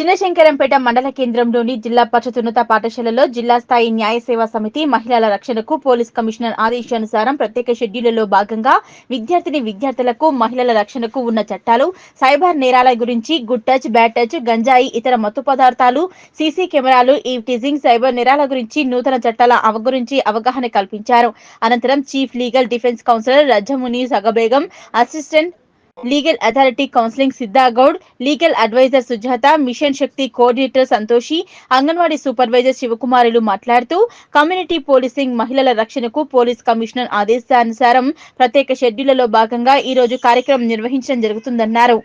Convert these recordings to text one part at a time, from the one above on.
చిన్నశంకరంపేట మండల కేంద్రంలోని జిల్లా పరిషత్ ఉన్నత పాఠశాలలో జిల్లా స్థాయి న్యాయ సేవా సమితి మహిళల రక్షణకు పోలీస్ కమిషనర్ ఆదేశానుసారం ప్రత్యేక షెడ్యూల్లో భాగంగా విద్యార్థులకు మహిళల రక్షణకు ఉన్న చట్టాలు, సైబర్ నేరాల గురించి, గుడ్ టచ్, బ్యాడ్ టచ్, గంజాయి, ఇతర మత్తు పదార్థాలు, సీసీ కెమెరాలు, ఈవ్ టీజింగ్, సైబర్ నేరాల గురించి నూతన చట్టాల గురించి అవగాహన కల్పించారు. అనంతరం chief legal defence counsellor Rajamuni Sagabegam, assistant legal authority counselling Siddhagoud, legal adviser Sujatha, mission Shakti coordinator Santoshi, anganwadi supervisor శివకుమారులు మాట్లాడుతూ కమ్యూనిటీ పోలీసింగ్ మహిళల రక్షణకు పోలీస్ కమిషనర్ ఆదేశానుసారం ప్రత్యేక షెడ్యూల్లో భాగంగా ఈ రోజు కార్యక్రమం నిర్వహించడం జరుగుతుందన్నారు.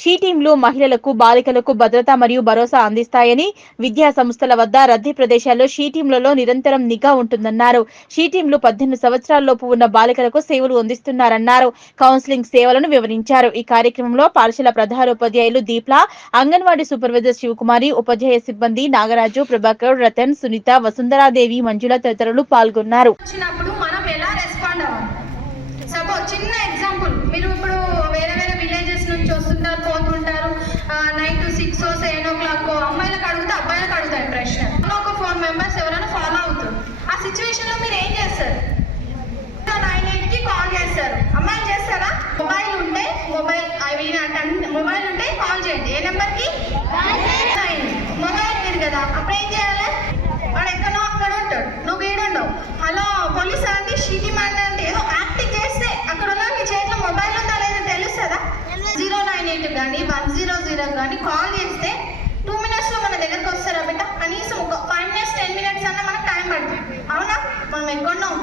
షీ టీంలు మహిళలకు, బాలికలకు భద్రత మరియు భరోసా అందిస్తాయని, విద్యా సంస్థల వద్ద రద్దీ ప్రదేశాల్లో షీ టీంలలో నిరంతరం నిఘా ఉంటుందన్నారు. షీ టీంలు 18 సంవత్సరాలలోపు ఉన్న బాలికలకు సేవలు అందిస్తున్నారన్నారు. కౌన్సిలింగ్ సేవలను వివరించారు. ఈ కార్యక్రమంలో పాఠశాల ప్రధానోపాధ్యాయులు దీప్లా, అంగన్వాడీ సూపర్వైజర్ శివకుమారి, ఉపాధ్యాయ సిబ్బంది నాగరాజు, ప్రభాకర్, రతన్, సునీత, వసుంధరాదేవి, మంజుల తదితరులు పాల్గొన్నారు. చిన్న ఎగ్జాంపుల్, మీరు ఇప్పుడు వేరే వేరే విలేజెస్ నుంచి వస్తుంటారు, పోతుంటారు, 9 to 6 7 o'clock అమ్మాయిలకు అడిగితే అబ్బాయిలకు అడుగుతారు ప్రశ్న. ఒక 4 members ఎవరైనా ఫాలో అవుతారు. ఆ సిచ్యువేషన్ లో మీరు ఏం చేస్తారు? 98కి కాల్ చేస్తారు. అమ్మాయిలు చేస్తారా? మొబైల్ ఉంటే కాల్ చేయండి. ఏ నెంబర్కి? మొబైల్ లేదు కదా, అప్పుడు ఏం చేయాలి? వాడు ఎక్కడో అక్కడ ఉంటాడు, నువ్వు ఏడుండవు. హలో పోలీస్ అండి, షీటీ మ్యాన్ అంటే ఏదో యాక్టింగ్ చేస్తే అక్కడ ఉన్న మీ చేతిలో మొబైల్ ఉందా లేదా తెలుస్తుందా? 098 కానీ 100 కానీ కాల్ చేస్తే 2 minutes లో మన దగ్గరకు వస్తారా బిడ్డ? కనీసం ఒక 5 minutes 10 minutes అన్న మనకు టైం పడుతుంది. అవునా? మనం ఎక్కడున్నాం,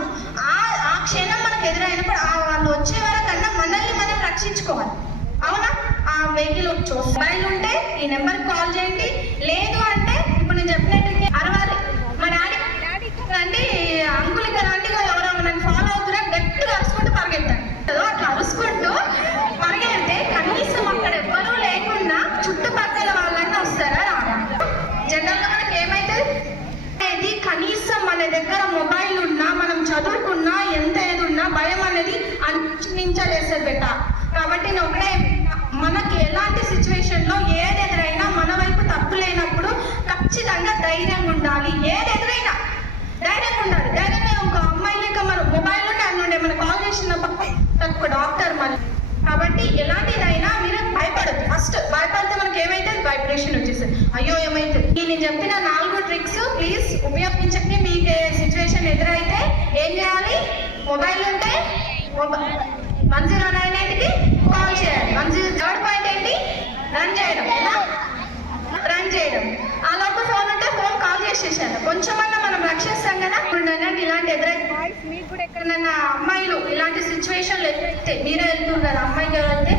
ఆ క్షణం మనకు ఎదురైనప్పుడు వాళ్ళు వచ్చే వరకన్నా మనల్ని మనం రక్షించుకోవాలి. అవునా? ఆ వెహికల్ మొబైల్ ఉంటే ఈ నెంబర్కి కాల్ చేయండి. లేదు అంటే ఇప్పుడు నేను చెప్పినట్టు అరవాలి. మా డాడీ అంటే అంకుల్ ఇక్కడ అంటే ఎవరో నన్ను ఫాలో అవుతున్నా గట్టిగా అరుచుకుంటూ పరిగెత్తాను. అట్లా అరుచుకుంటూ పరిగెడితే కనీసం అక్కడ ఎవ్వరూ లేకుండా చుట్టుపక్కల వాళ్ళన్నా వస్తారా రారా? జనరల్గా మనకి ఏమైతుంది అనేది, కనీసం మన దగ్గర మొబైల్ ఉన్నా, మనం చదువుకున్నా, ఎంత ఏది ఉన్నా భయం అనేది అంచమించలేస్తుంది బిడ్డ. కాబట్టి నేను ఒకటే, మనకి ఎలాంటి సిచ్యువేషన్లో ఏది ఎదురైనా మన వైపు తప్పు లేనప్పుడు ఖచ్చితంగా ధైర్యంగా ఉండాలి. ఏది ఎదురైనా ధైర్యంగా ఉండాలి. ధైర్యంగా ఒక అమ్మాయి లేక మన మొబైల్ ఉంటే అన్నుండే మన కాల్ చేసినప్పుడు తక్కువ డాక్టర్ మళ్ళీ. కాబట్టి ఎలాంటిదైనా మీరు భయపడద్దు. ఫస్ట్ భయపడితే మనకి ఏమైతుంది? వైబ్రేషన్ వచ్చేస్తుంది. అయ్యో ఏమైతుంది? నేను చెప్పిన 4 ట్రిక్స్ ప్లీజ్ ఉపయోగించండి. మీకు సిచ్యువేషన్ ఎదురైతే ఏం చేయాలి? మొబైల్ ఉంటే 1098కి కాల్ చేయాలి. 3rd పాయింట్ ఏంటి? రన్ చేయడం. ఆ లోపల ఫోన్ ఉంటే ఫోన్ కాల్ చేసేసాను. కొంచెమన్నా మనం రక్షిస్తాం కదా. ఇలాంటి ఎదురైతే మీకు కూడా ఎక్కడైనా అమ్మాయిలు ఇలాంటి సిచ్యువేషన్లు ఎదురైతే, మీరే వెళ్తున్నారు కదా, అమ్మాయికి ఎవరైతే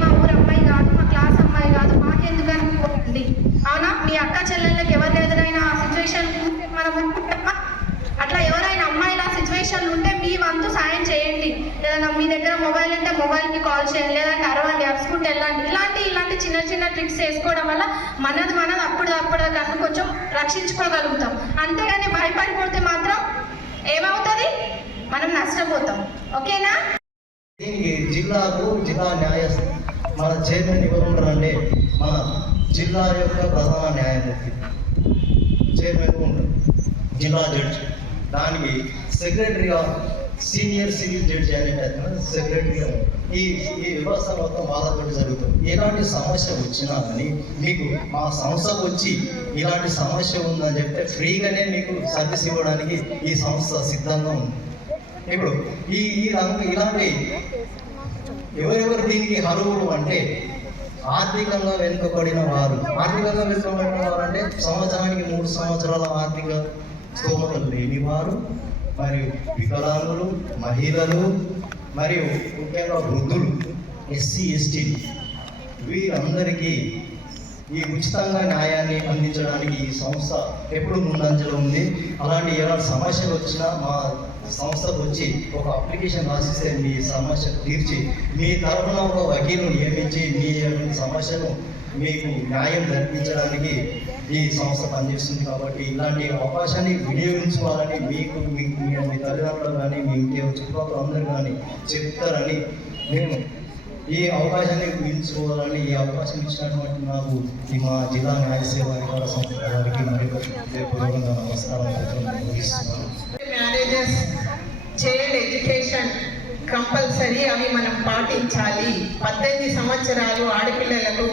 మా ఊరు అమ్మాయి కాదు, మా క్లాస్ అమ్మాయి కాదు, మాకెందుకు అనుకోండి. అవునా? మీ అక్క చెల్లెళ్ళకి ఎవరు ఎదురైనా ఆ సిచ్యువేషన్ ఉంటే మనం అనుకుంటామా? అట్లా ఎవరైనా అమ్మాయిలు ఆ సిచ్యువేషన్లు ఉంటే మీ వంతు సాయం చేయండి. లేదా మీ దగ్గర మొబైల్ ఉంటే మొబైల్కి కాల్ చేయండి, లేదంటే అరవండి, అరుచుకుంటే వెళ్ళండి. ఇలాంటి చిన్న ట్రిక్స్ వేసుకోవడం వల్ల మనది అప్పుడు కన్నా కొంచెం రక్షించుకోగలుగుతాం. అంతేగాని భయపడిపోతే మాత్రం ఏమవుతుంది? మనం నష్టపోతాం. ఓకేనా? దీనికి జిల్లా న్యాయ మన చైర్మన్ ఎవరు ఉంటారంటే మన జిల్లా యొక్క ప్రధాన న్యాయమూర్తి చైర్మన్ ఉంటారు, జిల్లా జడ్జి. దానికి సెక్రటరీగా సీనియర్ సివిల్ జడ్జి అనేది సెక్రటరీగా ఈ వ్యవస్థ మొత్తం వాళ్ళతో జరుగుతుంది. ఎలాంటి సమస్య వచ్చినా కానీ మీకు మా సంస్థకు వచ్చి ఇలాంటి సమస్య ఉందని చెప్తే ఫ్రీగానే మీకు సర్వీస్ ఇవ్వడానికి ఈ సంస్థ సిద్ధంగా ఉంది. ఇప్పుడు ఇలాంటి ఎవరెవరు దీనికి అర్హులు అంటే ఆర్థికంగా వెనుకబడిన వారు అంటే సంవత్సరానికి 3 సంవత్సరాల ఆర్థిక స్తోమతలు లేని వారు, మరియు వికలాంగులు, మహిళలు, మరియు ముఖ్యంగా వృద్ధులు, ఎస్సీ ఎస్టీ వీరందరికీ ఈ ఉచితంగా న్యాయాన్ని అందించడానికి ఈ సంస్థ ఎప్పుడు ముందంజలో ఉంది. అలాంటి ఏమైనా సమస్యలు వచ్చినా మా సంస్థకు వచ్చి ఒక అప్లికేషన్ రాసిస్తే మీ సమస్య తీర్చి మీ తరఫున ఒక వకీలు నియమించి మీ సమస్యను మీకు న్యాయం జరిపించడానికి ఈ సంస్థ పనిచేస్తుంది. కాబట్టి ఇలాంటి అవకాశాన్ని వినియోగించుకోవాలని మీకు మీ తల్లిదండ్రులు కానీ మీ చుట్టుపక్కల అందరూ కానీ చెప్తారని నేను ఈ అవకాశాన్ని మించుకోవాలని ఈ అవకాశం ఇచ్చినటువంటి నాకు ఈ మా జిల్లా న్యాయ సేవా అధికార సంస్థ వారికి మరియు హృదయపూర్వకంగా నమస్కారం ముగిస్తున్నాను. మ్యారేజెస్, చైల్డ్ ఎడ్యుకేషన్ కంపల్సరీ, అవి మనం పాటించాలి. 18 సంవత్సరాలు ఆడపిల్లలకు,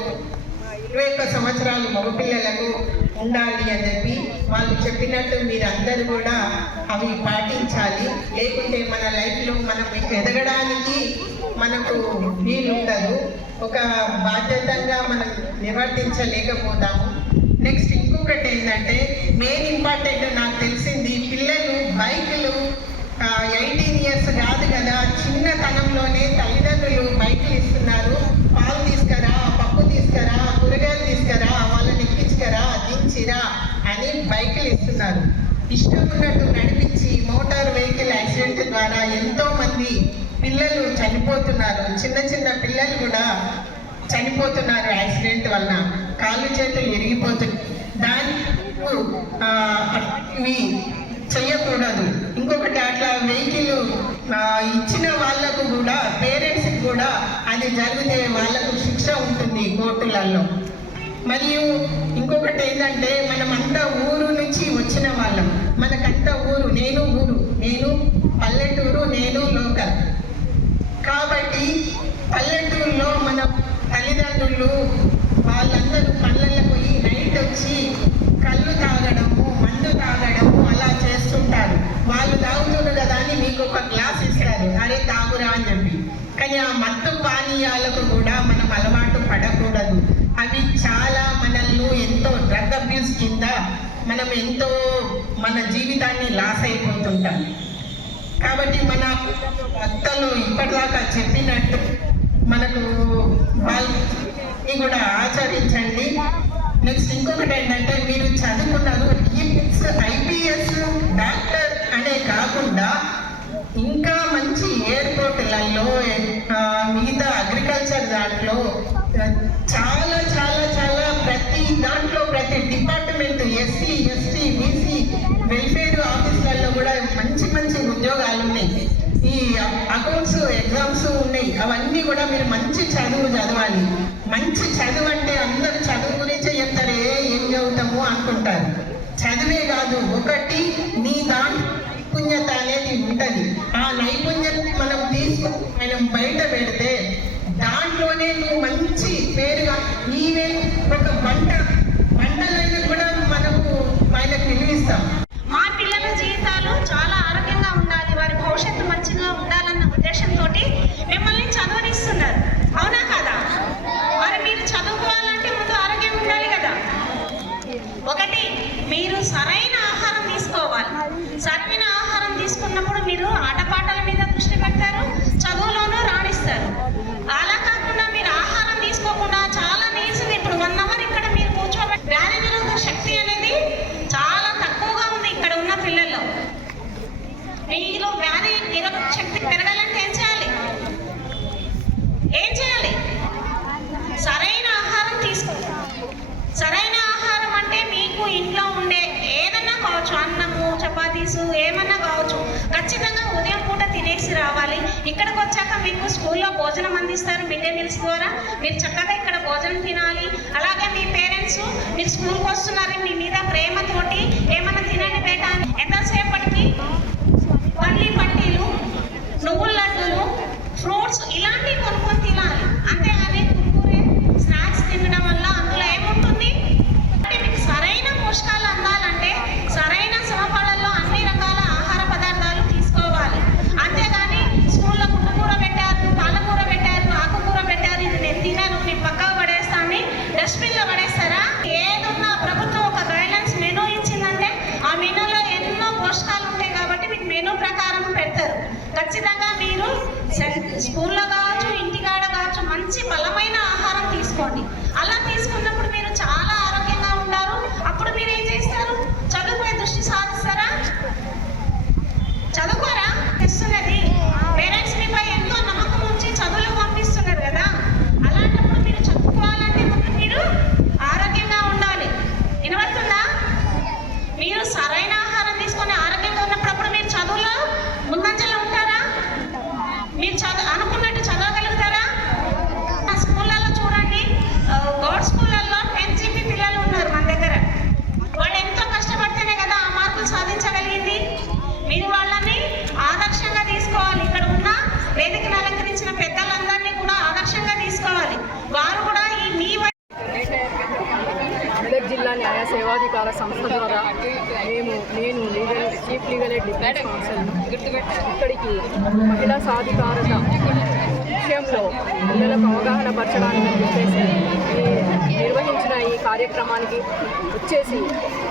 21 సంవత్సరాలు మగపిల్లలకు ఉండాలి అని చెప్పి వాళ్ళు చెప్పినట్టు మీరందరూ కూడా అవి పాటించాలి. లేకుంటే మన లైఫ్లో మనం ఎదగడానికి మనకు వీలుండదు. ఒక బాధ్యతగా మనం నిర్వర్తించలేకపోతాము. నెక్స్ట్ ఇంకొకటి ఏంటంటే మెయిన్ ఇంపార్టెంట్ నాకు తెలిసింది, పిల్లలు బైకులు 18 ఇయర్స్ కాదు కదా, చిన్నతనంలోనే తల్లిదండ్రులు బైకులు ఇస్తున్నారు. పాలు తీసుకురా, పప్పు తీసుకురా, కూరగాయలు తీసుకురా, వాళ్ళని ఎక్కించుకరా, దించిరా అని బైకులు ఇస్తున్నారు. ఇష్టం ఉన్నట్టు నడిపించి మోటార్ వెహికల్ యాక్సిడెంట్ ద్వారా ఎంతో మంది పిల్లలు చనిపోతున్నారు. చిన్న చిన్న పిల్లలు కూడా చనిపోతున్నారు యాక్సిడెంట్ వలన, కాళ్ళు చేతులు ఇరిగిపోతున్నాయి. దాన్ని చెయ్యకూడదు. ఇంకొకటి, అట్లా వెహికల్ ఇచ్చిన వాళ్ళకు కూడా, పేరెంట్స్కి కూడా అది జరిగితే వాళ్ళకు శిక్ష ఉంటుంది కోర్టులలో. మరియు ఇంకొకటి ఏంటంటే, మనమంతా ఊరు నుంచి వచ్చిన వాళ్ళం. మనకంతా ఊరు, నేను పల్లెటూరు, నేను లోకల్. కాబట్టి పల్లెటూరులో మన తల్లిదండ్రులు వాళ్ళందరూ పళ్ళల్లో పోయి నైట్ వచ్చి కళ్ళు తాగడము, మందు తాగడము అలా చేస్తుంటారు. వాళ్ళు తాగుతున్నారు కదా అని మీకు ఒక గ్లాస్ ఇస్తారు, అరే తాగురా అని చెప్పి. కానీ ఆ మత్తు పానీయాలకు కూడా మనం అలవాటు పడకూడదు. అవి చాలా మనల్ని ఎంతో డ్రగ్ అబ్యూస్ కింద మనం ఎంతో మన జీవితాన్ని లాస్ అయిపోతుంటాం. కాబట్టి మన భక్తులు ఇప్పటిదాకా చెప్పినట్టు మనకు వాళ్ళని కూడా ఆచరించండి. నెక్స్ట్ ఇంకొకటి ఏంటంటే, మీరు చదువుకున్నారు, IPS డాక్టర్ అనే కాకుండా ఇంకా మంచి ఎయిర్పోర్ట్లలో, మిగతా అగ్రికల్చర్ దాంట్లో చాలా చాలా చాలా ప్రతి దాంట్లో, ప్రతి department, SC, ST, BC welfare ఆఫీసులలో కూడా మంచి మంచి ఉద్యోగాలు ఉన్నాయి. ఈ అకౌంట్స్ ఎగ్జామ్స్ ఉన్నాయి. అవన్నీ కూడా మీరు మంచి చదువు చదవాలి. మంచి చదువు అంటే అందరూ చదువు గురించే చెప్తారే, ఏం చదువుతాము అనుకుంటారు. చదివే కాదు, ఒకటి నీ నైపుణ్యత అనేది ఉంటుంది. ఆ నైపుణ్యతని మనం తీసుకుని మనం బయట పెడితే దాంట్లోనే నువ్వు మంచి పేరుగా, ఈవెన్ ఒక వంటలైనా కూడా మనకు ఆయనకు విలువిస్తాం. మా పిల్లల జీవితాలు చాలా ఆరోగ్యంగా ఉండాలి, వారి భవిష్యత్తు మంచిగా ఉండాలన్న ఉద్దేశంతో మిమ్మల్ని చదవనిస్తున్నారు. అవునా కదా? మరి మీరు చదువుకోవాలంటే ముందు ఆరోగ్యం ఉండాలి కదా. ఒకటి, మీరు సరైన ఆహారం తీసుకోవాలి. సరైన ఆహారం తీసుకున్నప్పుడు మీరు ఆటపాటల మీద దృష్టి పెడతారు, చదువులోనూ రాణిస్తారు. అలా కాకుండా మీరు ఆహారం తీసుకోకుండా చాలా నీరసంగా, ఇప్పుడు 1 అవర్ ఇక్కడ మీరు కూర్చోబెట్టి, వ్యాధి నిరోధక శక్తి అనేది చాలా తక్కువగా ఉంది ఇక్కడ ఉన్న పిల్లల్లో. మీలో వ్యాధి నిరోధక శక్తి పెరగాలంటే ఏం చేయాలి? సరైన ఆహారం తీసుకోవాలి. సరైన ఆహారం అంటే మీకు ఇంట్లో ఉండే ఏదన్నా కావచ్చు, అన్నము, చపాతీసు ఏమన్నా కావచ్చు, ఖచ్చితంగా ఉదయం పూట తినేసి రావాలి. ఇక్కడికి వచ్చాక మీకు స్కూల్లో భోజనం అందిస్తారు, మిడ్ డే మీల్స్ ద్వారా. మీరు చక్కగా ఇక్కడ భోజనం తినాలి. అలాగే మీ పేరెంట్స్ మీరు స్కూల్కి వస్తున్నారు, మీ మీద ప్రేమతోటి ఏమన్నా తినండి బేటా, ఎంతసేపటికి పల్లి పట్టీలు, నువ్వుల లడ్డూలు, ఫ్రూట్స్ ఇలాంటివి కొనుక్కొని తినాలి. అంతేగాని కుర్కురే స్నాక్స్ తినడం వల్ల అందులో ఏముంటుంది అంటే, మీకు సరైన పోషకాలు అందాలంటే సరైన సమపాలల్లో అన్ని రకాల ఆహార పదార్థాలు తీసుకోవాలి. అంతేగాని స్కూల్లో గుడ్డుకూర పెట్టారు, పాలకూర పెట్టారు, ఆకుకూర పెట్టారు, ఇది నేను తినను, నేను పక్కకు పడేస్తాను, డస్ట్బిన్లో పడేస్తారా? ఏదన్నా ప్రభుత్వం ఒక గైడ్లైన్స్ మెనూ ఇచ్చిందంటే ఆ మెనూలో ఎన్నో పోషకాలు ఉంటాయి కాబట్టి మీకు మెనూ ప్రకారం పెడతారు. ఖచ్చితంగా మీరు స్కూల్లో కావచ్చు, ఇంటికాడ కావచ్చు, మంచి బలమైన ఆహారం తీసుకోండి. అలా తీసుకున్నప్పుడు మీరు చాలా ఆరోగ్యంగా ఉంటారు. అప్పుడు మీరు ఏం చేస్తారు? చదువుపై దృష్టి సాధిస్తారా? చదువుకోరా? తెస్తున్నది పేరెంట్స్ మీపై ఎంతో నమ్మకం ఉంచి చదువులో పంపిస్తున్నారు కదా. అలాంటప్పుడు మీరు చదువుకోవాలంటే ముందు మీరు ఆరోగ్యంగా ఉండాలి. వినబడుతుందా? మీరు సరైన ఆహారం తీసుకొని ఆరోగ్యంగా ఉన్నప్పుడు మీరు చదువులో ముందంజలో ఉంటారా? మీరు అనుకున్నట్టు చదువు ఇక్కడికి మహిళా సాధికారత విషయంలో పిల్లలకు అవగాహన పరచడానికి చెప్పేసి నిర్వహించిన ఈ కార్యక్రమానికి వచ్చేసి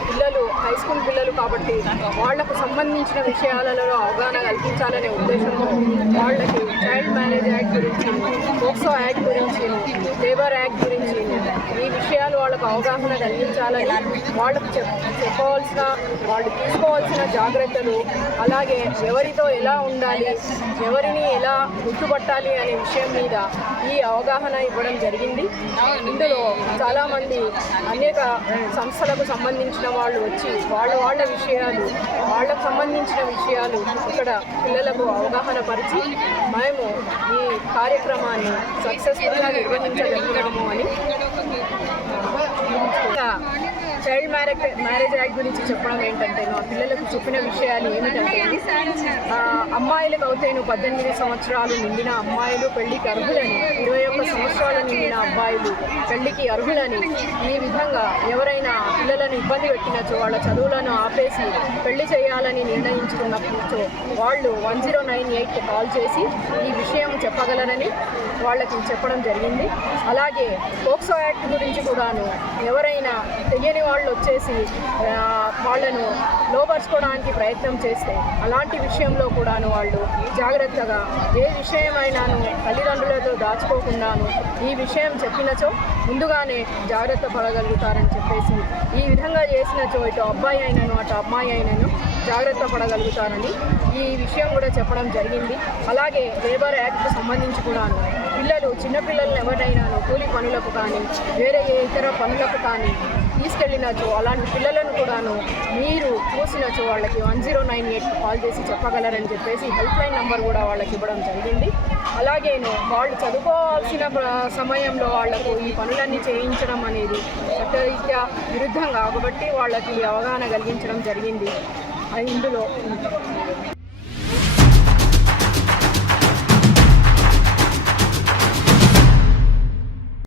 పిల్లలు హై స్కూల్ పిల్లలు కాబట్టి వాళ్లకు సంబంధించిన విషయాలలో అవగాహన కల్పించాలనే ఉద్దేశంతో వాళ్ళకి చైల్డ్ మ్యారేజ్ యాక్ట్ గురించి, పోక్సో యాక్ట్ గురించి, లేబర్ యాక్ట్ గురించి ఈ విషయాలు వాళ్ళకు అవగాహన కలిగించాలని, వాళ్ళకు చెప్పవలసిన వాళ్ళు తీసుకోవాల్సిన జాగ్రత్తలు, అలాగే ఎవరితో ఎలా ఉండాలి, ఎవరిని ఎలా గుర్తుపట్టాలి అనే విషయం మీద ఈ అవగాహన ఇవ్వడం జరిగింది. ఇందులో చాలామంది అనేక సంస్థలకు సంబంధించిన వాళ్ళు వచ్చి వాళ్ళ విషయాలు, వాళ్ళకు సంబంధించిన విషయాలు ఇక్కడ పిల్లలకు అవగాహన పరిచి మేము ఈ కార్యక్రమాన్ని సక్సెస్ఫుల్గా నిర్వహించగలిగినాము అని. చైల్డ్ మ్యారేజ్ యాక్ట్ గురించి చెప్పడం ఏంటంటే, మా పిల్లలకు చెప్పిన విషయాలు ఏమిటంటే, అమ్మాయిలకు అయితే 18 సంవత్సరాలు నిండిన అమ్మాయిలు పెళ్లికి అర్హులని, 21 సంవత్సరాలు నిండిన అబ్బాయిలు పెళ్లికి అర్హులని, ఈ విధంగా ఎవరైనా పిల్లలను ఇబ్బంది పెట్టినచో, వాళ్ళ చదువులను ఆపేసి పెళ్లి చేయాలని నిర్ణయించుకున్నప్పుడు వాళ్ళు 1098 కాల్ చేసి ఈ విషయం చెప్పగలరని వాళ్ళకి చెప్పడం జరిగింది. అలాగే పోక్సో యాక్ట్ గురించి కూడాను ఎవరైనా తెలియని వాళ్ళు వచ్చేసి వాళ్ళను లోపరుచుకోవడానికి ప్రయత్నం చేస్తే అలాంటి విషయంలో కూడాను వాళ్ళు జాగ్రత్తగా ఏ విషయమైనాను తల్లిదండ్రులతో దాచుకోకుండాను ఈ విషయం చెప్పినచో ముందుగానే జాగ్రత్త పడగలుగుతారని చెప్పేసి, ఈ విధంగా చేసినచో ఇటు అబ్బాయి అయినను అటు అమ్మాయి అయినను జాగ్రత్త పడగలుగుతారని ఈ విషయం కూడా చెప్పడం జరిగింది. అలాగే లేబర్ యాక్ట్కు సంబంధించి కూడాను పిల్లలు, చిన్నపిల్లలను ఎవరైనాను కూలి పనులకు కానీ వేరే ఏ ఇతర పనులకు కానీ తీసుకెళ్ళినచో అలాంటి పిల్లలను కూడాను మీరు చూసినచో వాళ్ళకి 1098 కాల్ చేసి చెప్పగలరని చెప్పేసి హెల్ప్ లైన్ నెంబర్ కూడా వాళ్ళకి ఇవ్వడం జరిగింది. అలాగేను వాళ్ళు చదువుకోవాల్సిన సమయంలో వాళ్లకు ఈ పనులన్నీ చేయించడం అనేది చట్టరీత్యా విరుద్ధం కాబట్టి వాళ్ళకి అవగాహన కలిగించడం జరిగింది. ఇందులో